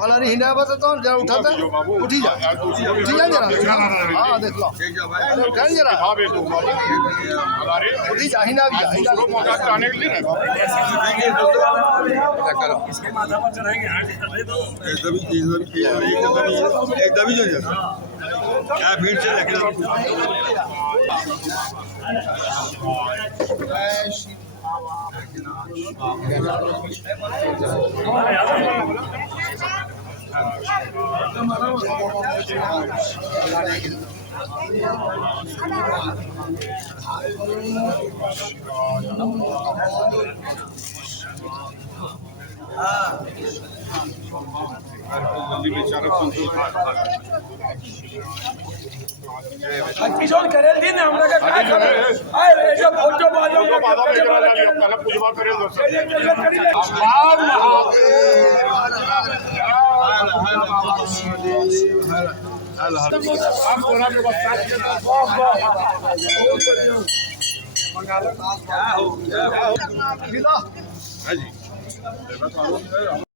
फलानी हिंडा बता तो जरा उठाता उठी जा जरा हाँ देख लो उठा जरा उठी जा हिंडा भी इसके माथा पर चढ़ाएंगे एकदम ही क्या भीड़ से किशोर करेल दिन हमरा का काय करे आय रे जो फोटो बाजो त्याला पूजवा करेल हिंडा